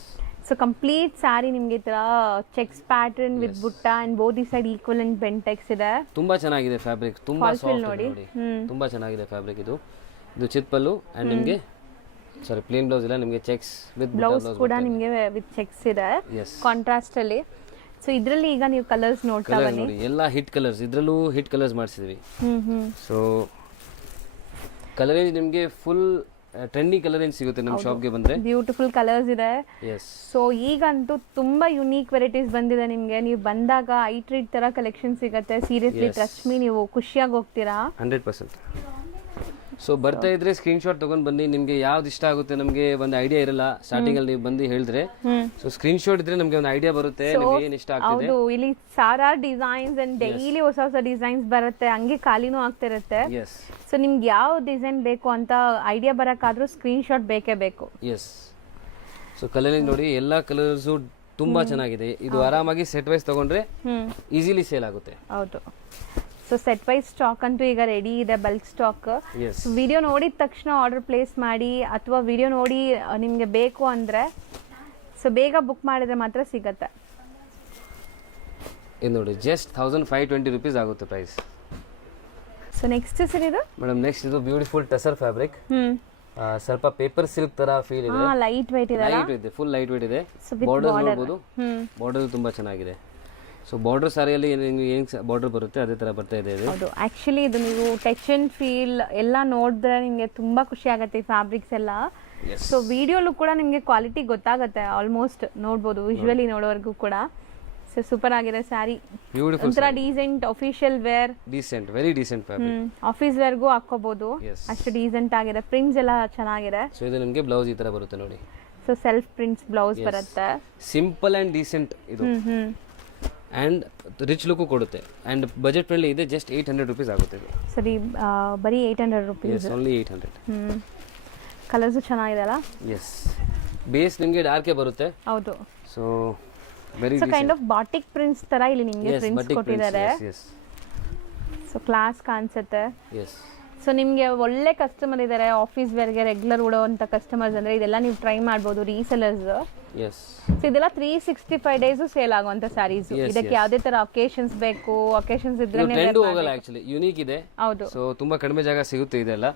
ಸೊ ಕಂಪ್ಲೀಟ್ ಸಾರಿ ನಿಮಗೆ ಈ ತರ ಚೆಕ್ಸ್ ಪ್ಯಾಟರ್ನ್ ವಿತ್ ಬುಟ್ಟ ಅಂಡ್ ಬೋತ್ ಈ ಸೈಡ್ ಈಕ್ವಲ್ ಅಂಡ್ ಬೆಂಟೆಕ್ಸ್ ಇದೆ. ತುಂಬಾ ಚೆನ್ನಾಗಿದೆ ಫ್ಯಾಬ್ರಿಕ್. ತುಂಬಾ ಸಾಫ್ಟ್ ನೋಡಿ. ತುಂಬಾ ಚೆನ್ನಾಗಿದೆ ಫ್ಯಾಬ್ರಿಕ್ ಇದು. ಇದು ಚಿತ್ ಪಲ್ಲು ಅಂಡ್ ನಿಮಗೆ ಸಾರಿ ಪ್ಲೇನ್ ಬ್ಲೌಸ್ ಇಲ್ಲ ನಿಮಗೆ ಚೆಕ್ಸ್ ವಿತ್ ಬ್ಲೌಸ್ ಕೂಡ ನಿಮಗೆ ವಿತ್ ಚೆಕ್ಸ್ ಇದೆ ಕಾಂಟ್ರಾಸ್ಟ್ ಅಲ್ಲಿ. ಸೊ ಇದರಲ್ಲಿ ಈಗ ನೀವು ಕಲರ್ಸ್ ನೋಡ್ತಾ ಬನ್ನಿ. ಎಲ್ಲ ಹಿಟ್ ಕಲರ್ಸ್, ಇದರಲ್ಲೂ ಹಿಟ್ ಕಲರ್ಸ್ ಮಾಡಿಸಿದ್ವಿ. ಸೊ ಕಲರ್ ರೇಂಜ್ ನಿಮಗೆ ಫುಲ್ ಟ್ರೆಂಡಿ ಕಲರ್ ರೇಂಜ್ ಸಿಗುತ್ತೆ ನಮ್ಮ ಶಾಪ್ಗೆ ಬಂದ್ರೆ. ಬ್ಯೂಟಿಫುಲ್ ಕಲರ್ಸ್ ಇದೆ. ಎಸ್ ಸೊ ಈಗಂತೂ ತುಂಬಾ ಯುನೀಕ್ ವೆರೈಟೀಸ್ ಬಂದಿದೆ ನಿಮಗೆ. ನೀವು ಬಂದಾಗ ಐ ಟ್ರೀಟ್ ತರ ಕಲೆಕ್ಷನ್ ಸಿಗುತ್ತೆ. ಸೀರಿಯಸ್ಲಿ ಟ್ರಸ್ಟ್ ಮೀ, ನೀವು ಖುಷಿಯಾಗಿ ಹೋಗ್ತೀರಾ 100%. ಸೊ ಬರ್ತಾ ಇದ್ರೆ ಸ್ಕ್ರೀನ್ ಶಾಟ್ ತಗೊಂಡ್ ಬನ್ನಿ. ನಿಮ್ಗೆ ಯಾವ್ದು ಇಷ್ಟ ಆಗುತ್ತೆ ನಮ್ಗೆ ಒಂದು ಐಡಿಯಾ ಇರಲ್ಲ ಸ್ಟಾರ್ಟಿಂಗ್ ಅಲ್ಲಿ ನೀವು ಬಂದು ಹೇಳಿದ್ರೆ. ಸೊ ಸ್ಕ್ರೀನ್ ಶಾಟ್ ಇದ್ರೆ ನಮ್ಗೆ ಒಂದು ಐಡಿಯಾ ಬರುತ್ತೆ ನಿಮ್ಗೆ ಏನ್ ಇಷ್ಟ ಆಗ್ತಿದೆ. ಹೌದು, ಇಲ್ಲಿ ಸಾವಿರಾರು ಡಿಸೈನ್ಸ್ ಅಂಡ್ ಡೈಲಿ ಹೊಸ ಹೊಸ ಡಿಸೈನ್ಸ್ ಬರುತ್ತೆ, ಹಂಗೆ ಖಾಲಿನೂ ಆಗ್ತಿರುತ್ತೆ. ಎಸ್ ಸೊ ನಿಮ್ಗೆ ಯಾವ ಡಿಸೈನ್ ಬೇಕು ಅಂತ ಐಡಿಯಾ ಬರಕ್ಕಾದ್ರೂ ಸ್ಕ್ರೀನ್ ಶಾಟ್ ಬೇಕೇ ಬೇಕು. ಎಸ್ ಸೊ ಕಲರಿಂಗ್ ನೋಡಿ, ಎಲ್ಲಾ ಕಲರ್ಸು ತುಂಬಾ ಚೆನ್ನಾಗಿದೆ. ಇದು ಆರಾಮಾಗಿ ಸೆಟ್ ವೈಸ್ ತಗೊಂಡ್ರೆ ಈಸಿಲಿ ಸೇಲ್ ಆಗುತ್ತೆ. ಹೌದು. ಸೊ ಸೆಟ್ ವೈಸ್ ಸ್ಟಾಕ್ ಅಂತೂ ಈಗ ರೆಡಿ ಇದೆ, ಬಲ್ಕ್ ಸ್ಟಾಕ್. ಸೊ ವಿಡಿಯೋ ನೋಡಿದ ತಕ್ಷಣ ಆರ್ಡರ್ ಪ್ಲೇಸ್ ಮಾಡಿ, ಅಥವಾ ವಿಡಿಯೋ ನೋಡಿ ನಿಮಗೆ ಬೇಕು ಅಂದರೆ ಸೊ ಬೇಗ ಬುಕ್ ಮಾಡಿದ್ರೆ ಮಾತ್ರ ಸಿಗತ್ತೆ. ಇದು ನೋಡಿ ಜಸ್ಟ್ 1520 rupees ಆಗುತ್ತೆ ಪ್ರೈಸ್. ಸೊ ನೆಕ್ಸ್ಟ್ ಸರ್ ಇದು ಮೇಡಮ್ ನೆಕ್ಸ್ಟ್ ಇದು ಬ್ಯೂಟಿಫುಲ್ ಟಸರ್ ಫ್ಯಾಬ್ರಿಕ್. ಸ್ವಲ್ಪ ಪೇಪರ್ ಸಿಲ್ಕ್ ತರ ಫೀಲ್ ಇದೆ. ಲೈಟ್ ವೇಟ್ ಇದೆ. ಲೈಟ್ ಇದೆ, ಫುಲ್ ಲೈಟ್ ವೇಟ್ ಇದೆ. ಬಾರ್ಡರ್ ನೋಡಬಹುದು, ಬಾರ್ಡರ್ ತುಂಬಾ ಚೆನ್ನಾಗಿದೆ. ಸೊ ಬಾರ್ಡರ್ ಸಾರಿಯಲ್ಲಿ ಏನ್ ಬಾರ್ಡರ್ ಬರುತ್ತೆ ಅದೇ ತರ ಬರ್ತಾ ಇದೆ ಇದು. ಹೌದು, ಆಕ್ಚುಲಿ ಇದು ನೀವು ಟಚ್ ಅಂಡ್ ಫೀಲ್ ಎಲ್ಲ ನೋಡಿದ್ರೆ ನಿಮಗೆ ತುಂಬಾ ಖುಷಿ ಆಗುತ್ತೆ ಈ ಫ್ಯಾಬ್ರಿಕ್ಸ್ ಎಲ್ಲ. ಸೊ ವಿಡಿಯೋಲು ಕೂಡ ನಿಮಗೆ ಕ್ವಾಲಿಟಿ ಗೊತ್ತಾಗುತ್ತೆ, ಆಲ್ಮೋಸ್ಟ್ ನೋಡ್ಬೋದು ವಿಜುವಲಿ ನೋಡೋವರೆಗೂ ಕೂಡ. ಸೊ ಸೂಪರ್ ಆಗಿದೆ ಸ್ಯಾರಿ. ಬ್ಯೂಟಿಫುಲ್ ಒಂಥರ decent official wear, decent, very decent fabric. Office ವೇರ್ಗೂ ಹಾಕೋಬಹುದು, ಅಷ್ಟು ಡೀಸೆಂಟ್ ಆಗಿದೆ. ಪ್ರಿಂಟ್ಸ್ ಎಲ್ಲ ಚೆನ್ನಾಗಿದೆ. ಸೊ ಇದು ನಿಮಗೆ ಬ್ಲೌಸ್ ಈ ತರ ಬರುತ್ತೆ ನೋಡಿ. ಸೊ ಸೆಲ್ಫ್ ಪ್ರಿಂಟ್ಸ್ ಬ್ಲೌಸ್ ಬರುತ್ತೆ. ಸಿಂಪಲ್ ಅಂಡ್ ಡೀಸೆಂಟ್ ಇದು ಅಂಡ್ ರಿಚ್ ಲುಕ್ ಕೊಡುತ್ತೆ ಅಂಡ್ ಬಜೆಟ್ ಫ್ರೆಂಡ್ಲಿ ಇದೆ. ಜಸ್ಟ್ 800 rupees ಆಗುತ್ತೆ ಇದು. ಸರಿ, ಬರೀ 800 rupees. S, only 800. ಕಲರ್ಸ್ ಚೆನ್ನಾಗಿದೆ ಅಲ್ಲ? ಎಸ್, ಬೇಸ್ ನಿಮಗೆ ಡಾರ್ಕ್ ಬರುತ್ತೆ. ಹೌದು. So very kind of batik prints ತರ ಇಲ್ಲಿ ನಿಮಗೆ ಪ್ರಿಂಟ್ಸ್ ಕೊಟ್ಟಿದ್ದಾರೆ. ಸೊ ಕ್ಲಾಸ್ ಕಾಣಿಸುತ್ತೆ. ಎಸ್. ಸೊ ನಿಮಗೆ ಒಳ್ಳೆ ಕಸ್ಟಮರ್ ಇದ್ದಾರೆ, ಆಫೀಸ್ ವೇರ್ಗೆ ರೆಗ್ಯುಲರ್ ಉಡೋವಂಥ ಕಸ್ಟಮರ್ಸ್ ಅಂದರೆ ಇದೆಲ್ಲ ನೀವು ಟ್ರೈ ಮಾಡ್ಬೋದು. ರೀಸೆಲರ್ಸ್. ಎಸ್. ಸೊ ಇದೆಲ್ಲ 365 ಡೇಸು ಸೇಲ್ ಆಗುವಂಥ ಸ್ಯಾರೀಸ್. ಇದಕ್ಕೆ ಯಾವುದೇ ತರ ಅಕೇಶನ್ಸ್ ಬೇಕು, ಅಕೇಶನ್ಸ್ ಇದ್ರೆ ಟ್ರೆಂಡ್ ಹೋಗಲ್ಲ. ಆಕ್ಚುಲಿ ಯೂನಿಕ್ ಇದೆ. ಹೌದು. ಸೊ ತುಂಬಾ ಕಡಿಮೆ ಜಾಗ ಸಿಗುತ್ತೆ ಇದೆಲ್ಲ.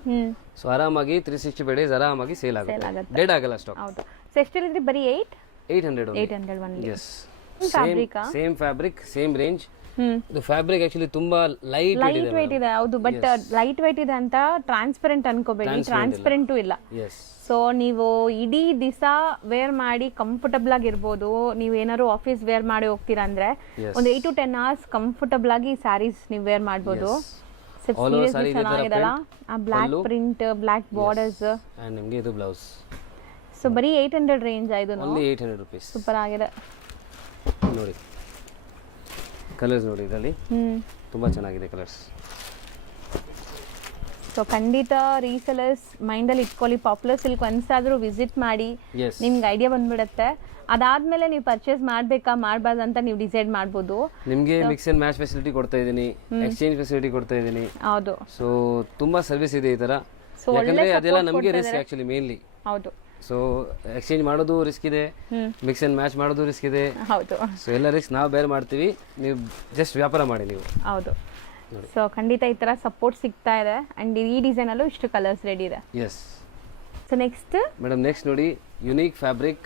ಸೊ ಆರಾಮಾಗಿ 365 ಡೇಸ್ ಆರಾಮಾಗಿ ಸೇಲ್ ಆಗುತ್ತೆ. ಡೆಡ್ ಆಗಲ್ಲ ಸ್ಟಾಕ್. ಹೌದು. ಸೊ ಎಷ್ಟಿದೆ? ಬರೀ 800 only. Yes. Same fabric, same range. ಇದು ಫ್ಯಾಬ್ರಿಕ್ ಆಕ್ಚುಲಿ ತುಂಬಾ ಲೈಟ್ ವೇಟ್ ಇದೆ. ಹೌದು, ಬಟ್ ಲೈಟ್ ವೇಟ್ ಇದೆ ಅಂತ ಟ್ರಾನ್ಸ್ಪರೆಂಟ್ ಅನ್ಕೋಬೇಡಿ, ಟ್ರಾನ್ಸ್ಪರೆಂಟು ಇಲ್ಲ. ಸೊ ನೀವು ಇಡೀ ದಿವಸ ವೇರ್ ಮಾಡಿ ಕಂಫರ್ಟಬಲ್ ಆಗಿರ್ಬೋದು. ನೀವು ಏನಾದ್ರು ಆಫೀಸ್ ವೇರ್ ಮಾಡಿ ಹೋಗ್ತೀರಾ ಅಂದ್ರೆ ಒಂದು 8 to 10 hours ಕಂಫರ್ಟಬಲ್ ಆಗಿ ಸ್ಯಾರೀಸ್ ನೀವು ವೇರ್ ಮಾಡ್ಬೋದು. ಚೆನ್ನಾಗಿದಲ್ಲ ಆ block print, block borders and ನಿಮಗೆ ಇದು ಬ್ಲೌಸ್. ಸೊ ಬರೀ 800 ರೇಂಜ್ ಆಯ್ತು. Only 800 rupees. ಸೂಪರ್ ಆಗಿದೆ ನೋಡಿ. ಕಲರ್ಸ್ ನೋಡಿ, ಇದರಲ್ಲಿ ತುಂಬಾ ಚೆನ್ನಾಗಿದೆ ಕಲರ್ಸ್. ಸೊ ಖಂಡಿತ ರೀಸೆಲರ್ಸ್ ಮೈಂಡಲ್ಲಿ ಇಟ್ಕೊಳ್ಳಿ. ಪಾಪ್ಯುಲರ್ ಸಿಲ್ಕ್ ಒಂದ್ಸಾದ್ರೂ ವಿಸಿಟ್ ಮಾಡಿ, ನಿಮ್ಗೆ ಐಡಿಯಾ ಬಂದ್ಬಿಡುತ್ತೆ. ಅದಾದ್ಮೇಲೆ ನೀವು ಪರ್ಚೇಸ್ ಮಾಡ್ಬೇಕಾ ಮಾಡಬಾರ್ದು ಅಂತ ನೀವು ಡಿಸೈಡ್ ಮಾಡ್ಬೋದು. ನಿಮಗೆ ಮಿಕ್ಸ್ ಅಂಡ್ ಮ್ಯಾಚ್ ಫೆಸಿಲಿಟಿ ಕೊಡ್ತಾ ಇದೀನಿ, ಎಕ್ಸ್ಚೇಂಜ್ ಫೆಸಿಲಿಟಿ ಕೊಡ್ತಾ ಇದೀನಿ. ಹೌದು. ಸೊ ತುಂಬಾ ಸರ್ವಿಸ್ ಇದೆ ಈ ತರ. ಯಾಕಂದ್ರೆ ಅದೆಲ್ಲ ನಮಗೆ ರಿಸ್ಕ್ ಆಕ್ಚುಲಿ ಮೇನ್ಲಿ. ಹೌದು. ಸೊ ಎಕ್ಸ್ಚೇಂಜ್ ಮಾಡೋದು ರಿಸ್ಕ್ ಇದೆ, ಮಿಕ್ಸ್ ಅಂಡ್ ಮ್ಯಾಚ್ ಮಾಡೋದು ರಿಸ್ಕ್ ಇದೆ. ಹೌದು. ಸೊ ಎಲ್ಲ ರಿಸ್ಕ್ ನಾವು ಬೇರೆ ಮಾಡ್ತೀವಿ, ನೀವು ಜಸ್ಟ್ ವ್ಯಾಪಾರ ಮಾಡಿ ನೀವು. ಹೌದು. ಸೊ ಖಂಡಿತ ಈ ತರ ಸಪೋರ್ಟ್ ಸಿಗ್ತಾ ಇದೆ. ಅಂಡ್ ಈ ಡಿಸೈನ್ ಅಲ್ಲೂ ಇಷ್ಟು ಕಲರ್ಸ್ ರೆಡಿ ಇದೆ. Yes. So next madam next ನೋಡಿ, ಯುನೀಕ್ ಫ್ಯಾಬ್ರಿಕ್.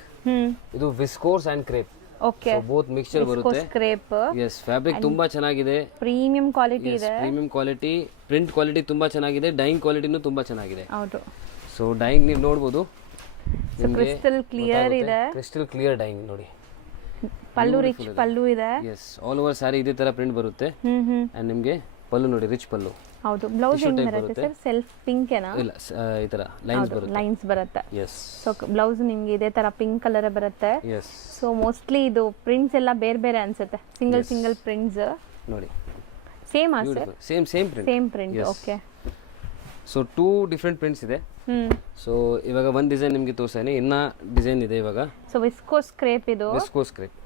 ಇದು viscose and crepe. Okay. Both mixture ಬರುತ್ತೆ. ಕ್ರೇಪ್. ಎಸ್, ಫ್ಯಾಬ್ರಿಕ್ ತುಂಬಾ ಚೆನ್ನಾಗಿದೆ. ಪ್ರೀಮಿಯಂ ಕ್ವಾಲಿಟಿ ಇದೆ. ಪ್ರೀಮಿಯಂ ಕ್ವಾಲಿಟಿ, ಪ್ರಿಂಟ್ ಕ್ವಾಲಿಟಿ ತುಂಬಾ ಚೆನ್ನಾಗಿದೆ. ಡೈಯಿಂಗ್ ಕ್ವಾಲಿಟಿನೂ ತುಂಬಾ ಚೆನ್ನಾಗಿದೆ. ಹೌದು. ಸೊ ಡೈಯಿಂಗ್ ನೀವು ನೋಡ್ಬೋದು, ಕ್ರಿಸ್ಟಲ್ ಕ್ಲಿಯರ್ ಇದೆ. ಕ್ರಿಸ್ಟಲ್ ಕ್ಲಿಯರ್ ಡೈಯಿಂಗ್ ನೋಡಿ. ಪಲ್ಲು ರಿಚ್ ಪಲ್ಲು ಇದೆ. ಎಸ್, ಆಲ್ ಓವರ್ ಸಾರಿ ಇದೇ ತರ ಪ್ರಿಂಟ್ ಬರುತ್ತೆ. ಅಂಡ್ ನಿಮಗೆ ಪಲ್ಲು ನೋಡಿ, ರಿಚ್ ಪಲ್ಲು. ಹೌದು. ಬ್ಲೌಸ್ ಹೆಂಗ್ ಬರುತ್ತೆ ಸರ್? ಸೆಲ್ಫ್ ಪಿಂಕ್ ಏನಾ? ಇಲ್ಲ, ಈ ತರ ಲೈನ್ಸ್ ಬರುತ್ತೆ. ಲೈನ್ಸ್ ಬರುತ್ತೆ. ಎಸ್. ಸೊ ಬ್ಲೌಸ್ ನಿಮಗೆ ಇದೇ ತರ ಪಿಂಕ್ ಕಲರ್ ಬರುತ್ತೆ. ಎಸ್. ಸೊ ಮೋಸ್ಟ್ಲಿ ಇದು ಪ್ರಿಂಟ್ಸ್ ಎಲ್ಲ ಬೇರೆ ಬೇರೆ ಅನ್ಸುತ್ತೆ, ಸಿಂಗಲ್ ಪ್ರಿಂಟ್ಸ್ ನೋಡಿ. Same sir same print. Same print. Okay. So 2 different prints ಇದೆ. ಸೊ ಇವಾಗ ಒಂದು ಡಿಸೈನ್ ನಿಮಗೆ ತೋರಿಸ್ತೀನಿ, ಇನ್ನ ಡಿಸೈನ್ ಇದೆ ಇವಾಗ. ಸೊ ವಿಸ್ಕೋಸ್ ಕ್ರೇಪ್ ಇದು. Viscose crepe.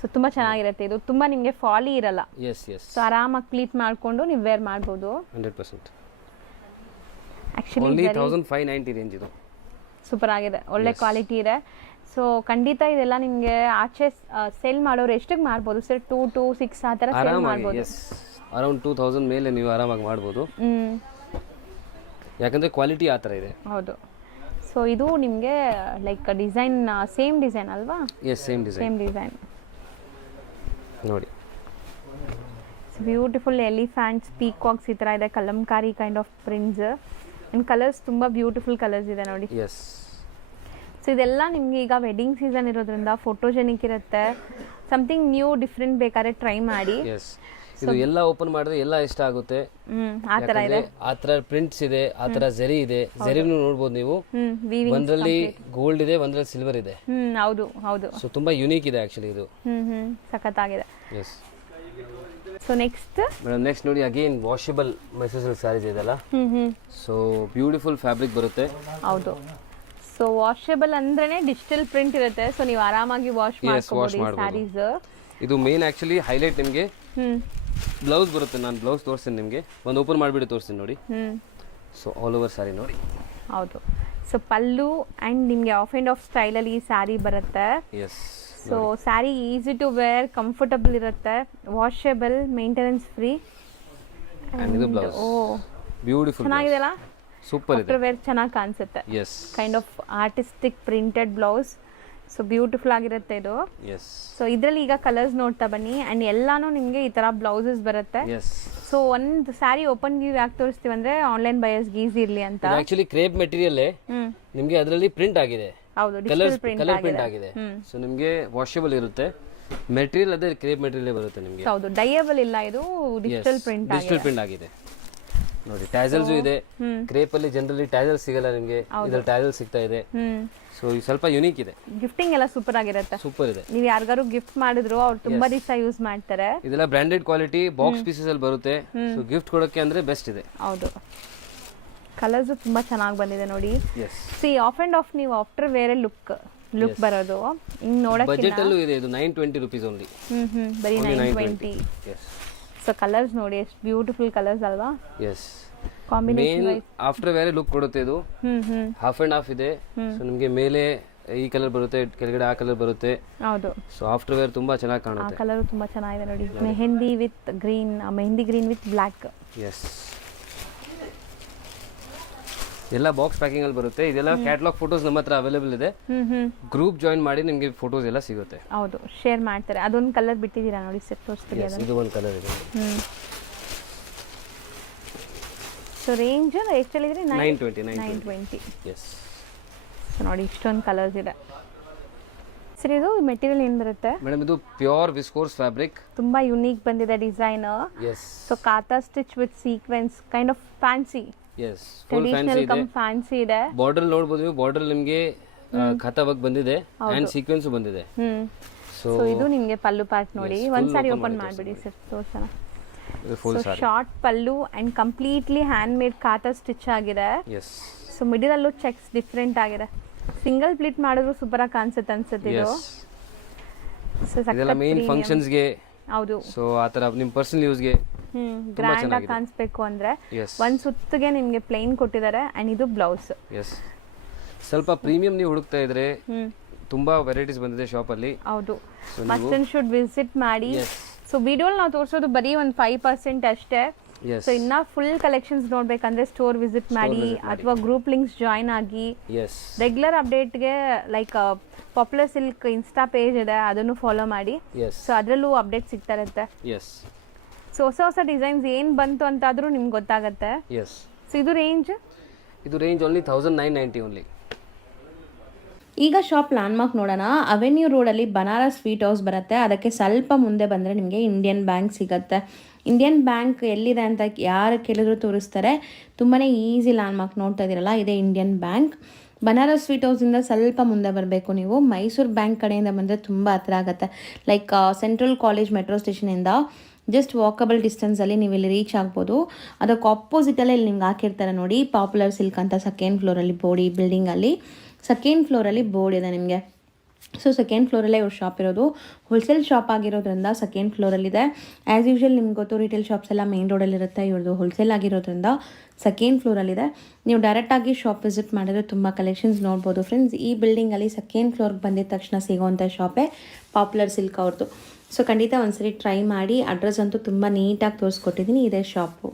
ಸೊ ತುಂಬಾ ಚೆನ್ನಾಗಿರುತ್ತೆ ಇದು, ತುಂಬಾ ನಿಮಗೆ ಫಾಲಿ ಇರಲ್ಲ. ಎಸ್. ಸೊ ಆರಾಮಾಗಿ ಪ್ಲೀಟ್ ಮಾಡ್ಕೊಂಡು ನೀವು ವೇರ್ ಮಾಡ್ಬೋದು. 100%. ಆಕ್ಚುಲಿ ಓನ್ಲಿ 1590 ರೇಂಜ್ ಇದು. ಸೂಪರ್ ಆಗಿದೆ, ಒಳ್ಳೆ ಕ್ವಾಲಿಟಿ ಇದೆ. ಸೊ ಖಂಡಿತ ಇದೆಲ್ಲ ನಿಮಗೆ ಆಚೆ ಸೇಲ್ ಮಾಡೋರು ಎಷ್ಟಿಗೆ ಮಾಡ್ಬೋದು ಸರ್? 2 to 6 ಆ ಥರ ಸೇಲ್ ಮಾಡ್ಬೋದು. ಎಸ್, ಅರೌಂಡ್ 2000 ಮೇಲೆ ನೀವು ಆರಾಮಾಗಿ ಮಾಡ್ಬೋದು. ಯಾಕಂದ್ರೆ ಕ್ವಾಲಿಟಿ ಆ ಥರ ಇದೆ. ಹೌದು. ಸೊ ಇದು ನಿಮಗೆ ಲೈಕ್ ಡಿಸೈನ್ ಸೇಮ್ ಡಿಸೈನ್ ಅಲ್ವಾ? ಎಸ್, ಸೇಮ್ ಡಿಸೈನ್ ನೋಡಿ. ಬ್ಯೂಟಿಫುಲ್ ಎಲಿಫ್ಯಾಂಟ್ಸ್, ಪೀಕಾಕ್ಸ್ ಈ ಥರ ಇದೆ, Kalamkari kind of prints and colours ತುಂಬ ಬ್ಯೂಟಿಫುಲ್ ಕಲರ್ಸ್ ಇದೆ ನೋಡಿ. ಎಸ್. ಸೊ ಇದೆಲ್ಲ ನಿಮಗೆ ಈಗ ವೆಡ್ಡಿಂಗ್ ಸೀಸನ್ ಇರೋದ್ರಿಂದ ಫೋಟೋಜೆನಿಕ್ ಇರುತ್ತೆ. ಸಮಥಿಂಗ್ ನ್ಯೂ ಡಿಫ್ರೆಂಟ್ ಬೇಕಾದ್ರೆ ಟ್ರೈ ಮಾಡಿ. ಎಸ್. ಇದು ಎಲ್ಲ ಓಪನ್ ಮಾಡಿದ್ರೆ ಎಲ್ಲ ಇಷ್ಟ ಆಗುತ್ತೆ. ಆ ಥರ ಇದೆ, ಆ ಥರ ಪ್ರಿಂಟ್ಸ್ ಇದೆ, ಆ ಥರ ಜರಿ ಇದೆ. ಜರಿನೂ ನೋಡ್ಬೋದು ನೀವು. ಒಂದ್ರಲ್ಲಿ ಗೋಲ್ಡ್ ಇದೆ, ಒಂದ್ರಲ್ಲಿ ಸಿಲ್ವರ್ ಇದೆ. ಹೌದು ಹೌದು. ಸೊ ತುಂಬಾ ಯುನೀಕ್ ಇದೆ ಆಕ್ಚುಲಿ ಇದು. ಸಖತ್ತಾಗಿದೆ. Yes. So next madam, next ನೋಡಿ, again washable Mysuru silk sarees ಇದೆಲ್ಲ. ಸೊ ಬ್ಯೂಟಿಫುಲ್ ಫ್ಯಾಬ್ರಿಕ್ ಬರುತ್ತೆ. ಹೌದು. ಸೊ ವಾಷಬಲ್ ಅಂದ್ರೇನೆ ಡಿಜಿಟಲ್ ಪ್ರಿಂಟ್ ಇರುತ್ತೆ. ಸೊ ನೀವು ಆರಾಮಾಗಿ ವಾಶ್ ಮಾಡ್ಕೋಬಹುದು ಈ ಸ್ಯಾರೀಸ್. ಇದು ಮೇನ್ ಆಕ್ಚುಲಿ ಹೈಲೈಟ್ ನಿಮಗೆ. ಬ್ಲೌಸ್ ಬರುತ್ತೆ, ನಾನು ಬ್ಲೌಸ್ ತೋರಿಸ್ತೀನಿ ನಿಮಗೆ. ಒಂದು ಓಪನ್ ಮಾಡಿಬಿಟ್ಟು ತೋರಿಸ್ತೀನಿ ನೋಡಿ. ಸೊ ಆಲ್ ಓವರ್ ಸ್ಯಾರಿ ನೋಡಿ. ಹೌದು. ಸೊ ಪಲ್ಲು ಆ್ಯಂಡ್ ನಿಮಗೆ ಆಫ್ ಆ್ಯಂಡ್ ಆಫ್ ಸ್ಟೈಲಲ್ಲಿ ಈ ಸ್ಯಾರಿ ಬರುತ್ತೆ. Yes. So sari easy to wear, comfortable ಇರುತ್ತೆ, ವಾಷಬಲ್, ಮೇಂಟೆನೆನ್ಸ್ ಫ್ರೀ. ಆ್ಯಂಡ್ ಇದು ಬ್ಲೌಸ್. ಓ ಬ್ಯೂಟಿಫುಲ್, ಚೆನ್ನಾಗಿದೆಲ್ಲ, ಸೂಪರ್ ಇದೆ. ವೇರ್ ಚೆನ್ನಾಗಿ ಕಾಣಿಸುತ್ತೆ. Yes. Kind of artistic printed blouse. So beautiful ಆಗಿರುತ್ತೆ ಇದು. ಎಸ್. ಸೊ ಇದರಲ್ಲಿ ಈಗ ಕಲರ್ಸ್ ನೋಡ್ತಾ ಬನ್ನಿ. ಆ್ಯಂಡ್ ಎಲ್ಲಾನು ನಿಮಗೆ ಈ ಥರ ಬ್ಲೌಸಸ್ ಬರುತ್ತೆ. ಎಸ್. ಸೊ ಒಂದು ಸ್ಯಾರಿ ಓಪನ್ ವ್ಯೂ ಯಾಕೆ ತೋರಿಸ್ತೀವಿ ಅಂದ್ರೆ ಆನ್ಲೈನ್ ಬಯರ್ಸ್ಗೆ ಈಸಿ ಇರಲಿ ಅಂತ. ಆಕ್ಚುಲಿ ಕ್ರೇಪ್ ಮೆಟೀರಿಯಲ್ ನಿಮಗೆ ಅದರಲ್ಲಿ ಪ್ರಿಂಟ್ ಆಗಿದೆ. ಹೌದು, ಕಲರ್ ಪ್ರಿಂಟ್ ಆಗಿದೆ. ಸೊ ನಿಮಗೆ ವಾಷಬಲ್ ಇರುತ್ತೆ. ಮೆಟೀರಿಯಲ್ ಅದೇ ಕ್ರೇಪ್ ಮೆಟೀರಿಯಲ್ ಬರುತ್ತೆ ನಿಮಗೆ. ಹೌದು, ಡೈಯಬಲ್ ಇಲ್ಲ, ಇದು ಡಿಜಿಟಲ್ ಪ್ರಿಂಟ್ ಆಗಿದೆ ನೋಡಿ. ಟ್ಯಾಸಲ್ಸ್ ಇದೆ. ಕ್ರೇಪ್ ಅಲ್ಲಿ ಜನರಲಿ ಟ್ಯಾಸಲ್ ಸಿಗಲ್ಲ ನಿಮಗೆ, ಇದ್ರಲ್ಲಿ ಟ್ಯಾಸಲ್ ಸಿಗ್ತಾ ಇದೆ. ಸೊ ಇದು ಸ್ವಲ್ಪ ಯುನೀಕ್ ಇದೆ. ಗಿಫ್ಟಿಂಗ್ ಎಲ್ಲ ಸೂಪರ್ ಆಗಿರುತ್ತೆ. ಸೂಪರ್ ಇದೆ. ನೀವು ಯಾರಿಗಾರು ಗಿಫ್ಟ್ ಮಾಡಿದ್ರು ಅವ್ರು ತುಂಬಾ ದಿವಸ ಯೂಸ್ ಮಾಡ್ತಾರೆ. ಇದೆಲ್ಲ ಬ್ರಾಂಡೆಡ್ ಕ್ವಾಲಿಟಿ ಬಾಕ್ಸ್ ಪೀಸಸ್ ಅಲ್ಲಿ ಬರುತ್ತೆ. ಸೊ ಗಿಫ್ಟ್ ಕೊಡೋಕೆ ಅಂದ್ರೆ ಬೆಸ್ಟ್ ಇದೆ. ಹೌದು. ಕಲರ್ಸ್ ತುಂಬಾ ಚೆನ್ನಾಗಿ ಬಂದಿದೆ ನೋಡಿ. Yes. See half and half ನೀವು ಆಫ್ಟರ್ ವೇರ್ ಲುಕ್ ಬರೋದು ಹಿಂಗ್ ನೋಡಕ್ಕೆ. ಬಜೆಟ್ ಅಲ್ಲೂ ಇದೆ ಇದು. 920 rupees ಓನ್ಲಿ. ಬರೀ 920. ಎಸ್. ಸೊ ಕಲರ್ಸ್ ನೋಡಿ, ಎಷ್ಟು ಬ್ಯೂಟಿಫುಲ್ ಕಲರ್ಸ್ ಅಲ್ವಾ? Yes. Combination main after wear look ಕೊಡುತ್ತೆ ಇದು. ಹಾಫ್ ಅಂಡ್ ಹಾಫ್ ಇದೆ. ಸೊ ನಿಮಗೆ ಮೇಲೆ ಈ ಕಲರ್ ಬರುತ್ತೆ, ಕೆಳಗಡೆ ಆ ಕಲರ್ ಬರುತ್ತೆ. ಹೌದು. ಸೊ ಆಫ್ಟರ್ ವೇರ್ ತುಂಬಾ ಚೆನ್ನಾಗಿ ಕಾಣುತ್ತೆ. ಆ ಕಲರ್ ತುಂಬಾ ಚೆನ್ನಾಗಿದೆ ನೋಡಿ. Mehendi with green, mehendi green with black. Yes. ಎಲ್ಲ ಬಾಕ್ಸ್ ಪ್ಯಾಕಿಂಗ್ ಅಲ್ಲಿ ಬರುತ್ತೆ. ಇದೆಲ್ಲ ಕ್ಯಾಟಲಾಗ್ ಫೋಟೋಸ್ ನಮ್ಮ ಹತ್ರ ಅವೈಲೇಬಲ್ ಇದೆ. ಗ್ರೂಪ್ ಜಾಯಿನ್ ಮಾಡಿ ನಿಮಗೆ ಫೋಟೋಸ್ ಎಲ್ಲ ಸಿಗುತ್ತೆ. ಹೌದು, ಶೇರ್ ಮಾಡ್ತಾರೆ. ಅದೊಂದು ಕಲರ್ ಬಿಟ್ಟಿದ್ದೀರಾ ನೋಡಿ, ಸೆಟ್ ತೋರಿಸ್ತೀವಿ. ಇದು ಒಂದು ಕಲರ್ ಇದೆ. ಸೊ ರೇಂಜ್ ಎಷ್ಟು ಹೇಳಿದ್ರಿ? 920. ಎಸ್. ಸೊ ನೋಡಿ, ಇಷ್ಟೊಂದು ಕಲರ್ಸ್ ಇದೆ. ಸರಿ, ಇದು ಮೆಟೀರಿಯಲ್ ಏನು ಬರುತ್ತೆ ಮೇಡಮ್? ಇದು ಪ್ಯೂರ್ ವಿಸ್ಕೋಸ್ ಫ್ಯಾಬ್ರಿಕ್. ತುಂಬಾ ಯುನೀಕ್ ಬಂದಿದೆ ಡಿಸೈನ್. ಎಸ್. ಸೊ ಕಾತಾ stitch with sequence, kind of fancy. Yes, full fancy ಇದೆ. ಬಾರ್ಡರ್ ನೋಡಬಹುದು ನೀವು. ಬಾರ್ಡರ್ ನಿಮಗೆ ಖಾತಾ ವರ್ಕ್ ಬಂದಿದೆ ಅಂಡ್ ಸೀಕ್ವೆನ್ಸ್ ಬಂದಿದೆ. ಸೊ ಇದು ನಿಮಗೆ ಪಲ್ಲು ಪಾರ್ಟ್ ನೋಡಿ. ಒಂದ್ ಸಾರಿ ಓಪನ್ ಮಾಡ್ಬಿಡಿ ಸರ್, ತೋರ್ಸೋಣ. Short pallu and completely hand made ಕಾತಾ ಸ್ಟಿಚ್ ಆಗಿದೆ. ಸೊ ಮಿಡಲ್ ಅಲ್ಲೂ ಚೆಕ್ಸ್ ಡಿಫ್ರೆಂಟ್ ಆಗಿದೆ. ಸಿಂಗಲ್ ಪ್ಲೀಟ್ ಮಾಡಿದ್ರು ಸೂಪರ್ ಆಗಿ ಕಾಣಿಸುತ್ತೆ ಅನ್ಸುತ್ತೆ ಇದು. ಸೊ ಇದೆಲ್ಲ ಮೇನ್ ಫಂಕ್ಷನ್ಸ್ ಗೆ. ಹೌದು. ಸೊ ಆ ತರ ನಿಮ್ಮ ಪರ್ಸನಲ್ ಯೂಸ್ ಗೆ ಗ್ರ್ಯಾಂಡ್ ಆಗಿ ಕಾಣಿಸ್ಬೇಕು ಅಂದ್ರೆ ಒಂದ್ ಸುತ್ತಿಗೆ ನಿಮ್ಗೆ ಪ್ಲೇನ್ ಕೊಟ್ಟಿದ್ದಾರೆ. ಅಂಡ್ ಇದು ಬ್ಲೌಸ್. ಎಸ್. ಸ್ವಲ್ಪ ಪ್ರೀಮಿಯಂ ನೀವು ಹುಡುಕ್ತಾ ಇದ್ರೆ ತುಂಬಾ ವೆರೈಟೀಸ್ ಬಂದಿದೆ ಶಾಪ್ ಅಲ್ಲಿ. ಹೌದು, ಮಸ್ಟ್ ಅಂಡ್ ಶುಡ್ ವಿಸಿಟ್ ಮಾಡಿ. ಸೊ ವಿಡಿಯೋಲ್ ನಾವು ತೋರಿಸೋದು ಬರೀ ಒಂದು 5% ಅಷ್ಟೇ. ಸೊ ಇನ್ನ ಫುಲ್ ಕಲೆಕ್ಷನ್ಸ್ ನೋಡ್ಬೇಕಂದ್ರೆ ಸ್ಟೋರ್ ವಿಸಿಟ್ ಮಾಡಿ ಅಥವಾ ಗ್ರೂಪ್ ಲಿಂಕ್ಸ್ ಜಾಯಿನ್ ಆಗಿ. ರೆಗ್ಯುಲರ್ ಅಪ್ಡೇಟ್ಗೆ like popular silk insta page ಇದೆ, ಅದನ್ನು ಫಾಲೋ ಮಾಡಿ. ಸೊ ಅದರಲ್ಲೂ ಅಪ್ಡೇಟ್ ಸಿಗ್ತಾ ಇರುತ್ತೆ. ಸೊ ಹೊಸ ಹೊಸ ಡಿಸೈನ್ಸ್ ಏನ್ ಬಂತು ಅಂತಾದ್ರೂ ನಿಮ್ಗೆ ಗೊತ್ತಾಗತ್ತೆ. ಸೊ ಇದು ರೇಂಜ್ ಓನ್ಲಿ 1990 ಓನ್ಲಿ. ಈಗ ಶಾಪ್ ಲ್ಯಾಂಡ್ಮಾರ್ಕ್ ನೋಡೋಣ. ಅವೆನ್ಯೂ ರೋಡಲ್ಲಿ ಬನಾರಸ್ ಸ್ವೀಟ್ ಹೌಸ್ ಬರುತ್ತೆ. ಅದಕ್ಕೆ ಸ್ವಲ್ಪ ಮುಂದೆ ಬಂದರೆ ನಿಮಗೆ ಇಂಡಿಯನ್ ಬ್ಯಾಂಕ್ ಸಿಗುತ್ತೆ. ಇಂಡಿಯನ್ ಬ್ಯಾಂಕ್ ಎಲ್ಲಿದೆ ಅಂತ ಯಾರು ಕೇಳಿದ್ರು ತೋರಿಸ್ತಾರೆ. ತುಂಬಾ ಈಸಿ ಲ್ಯಾಂಡ್ಮಾರ್ಕ್ ನೋಡ್ತಾ ಇದ್ದೀರಲ್ಲ, ಇದೇ ಇಂಡಿಯನ್ ಬ್ಯಾಂಕ್. ಬನಾರಸ್ ಸ್ವೀಟ್ ಹೌಸಿಂದ ಸ್ವಲ್ಪ ಮುಂದೆ ಬರಬೇಕು ನೀವು. ಮೈಸೂರು ಬ್ಯಾಂಕ್ ಕಡೆಯಿಂದ ಬಂದರೆ ತುಂಬ ಹತ್ರ ಆಗುತ್ತೆ. ಲೈಕ್ ಸೆಂಟ್ರಲ್ ಕಾಲೇಜ್ ಮೆಟ್ರೋ ಸ್ಟೇಷನಿಂದ ಜಸ್ಟ್ ವಾಕಬಲ್ ಡಿಸ್ಟೆನ್ಸಲ್ಲಿ ನೀವು ಇಲ್ಲಿ ರೀಚ್ ಆಗ್ಬೋದು. ಅದಕ್ಕೆ ಆಪೋಸಿಟಲ್ಲೇ ಇಲ್ಲಿ ನಿಮ್ಗೆ ಹಾಕಿರ್ತಾರೆ ನೋಡಿ, ಪಾಪ್ಯುಲರ್ ಸಿಲ್ಕ್ ಅಂತ ಸೆಕೆಂಡ್ ಫ್ಲೋರಲ್ಲಿ ಬೋರ್ಡ್, ಈ ಬಿಲ್ಡಿಂಗಲ್ಲಿ ಸೆಕೆಂಡ್ ಫ್ಲೋರಲ್ಲಿ ಬೋರ್ಡ್ ಇದೆ ನಿಮಗೆ. ಸೊ ಸೆಕೆಂಡ್ ಫ್ಲೋರಲ್ಲೇ ಇವ್ರ ಶಾಪ್ ಇರೋದು. ಹೋಲ್ಸೇಲ್ ಶಾಪ್ ಆಗಿರೋದ್ರಿಂದ ಸೆಕೆಂಡ್ ಫ್ಲೋರಲ್ಲಿದೆ. ಆ್ಯಸ್ ಯೂಶ್ವಲ್ ನಿಮ್ಗೆ ಗೊತ್ತು ರಿಟೇಲ್ ಶಾಪ್ಸ್ ಎಲ್ಲ ಮೇನ್ ರೋಡಲ್ಲಿರುತ್ತೆ, ಇವ್ರದ್ದು ಹೋಲ್ಸೇಲ್ ಆಗಿರೋದ್ರಿಂದ ಸೆಕೆಂಡ್ ಫ್ಲೋರಲ್ಲಿದೆ. ನೀವು ಡೈರೆಕ್ಟಾಗಿ ಶಾಪ್ ವಿಸಿಟ್ ಮಾಡಿದ್ರೆ ತುಂಬ ಕಲೆಕ್ಷನ್ಸ್ ನೋಡ್ಬೋದು ಫ್ರೆಂಡ್ಸ್. ಈ ಬಿಲ್ಡಿಂಗಲ್ಲಿ ಸೆಕೆಂಡ್ ಫ್ಲೋರ್ಗೆ ಬಂದಿದ ತಕ್ಷಣ ಸಿಗೋವಂಥ ಶಾಪೇ ಪಾಪ್ಯುಲರ್ ಸಿಲ್ಕ್ ಅವ್ರದ್ದು. ಸೊ ಖಂಡಿತ ಒಂದ್ಸರಿ ಟ್ರೈ ಮಾಡಿ. ಅಡ್ರೆಸ್ ಅಂತೂ ತುಂಬ ನೀಟಾಗಿ ತೋರಿಸ್ಕೊಟ್ಟಿದ್ದೀನಿ, ಇದೇ ಶಾಪು.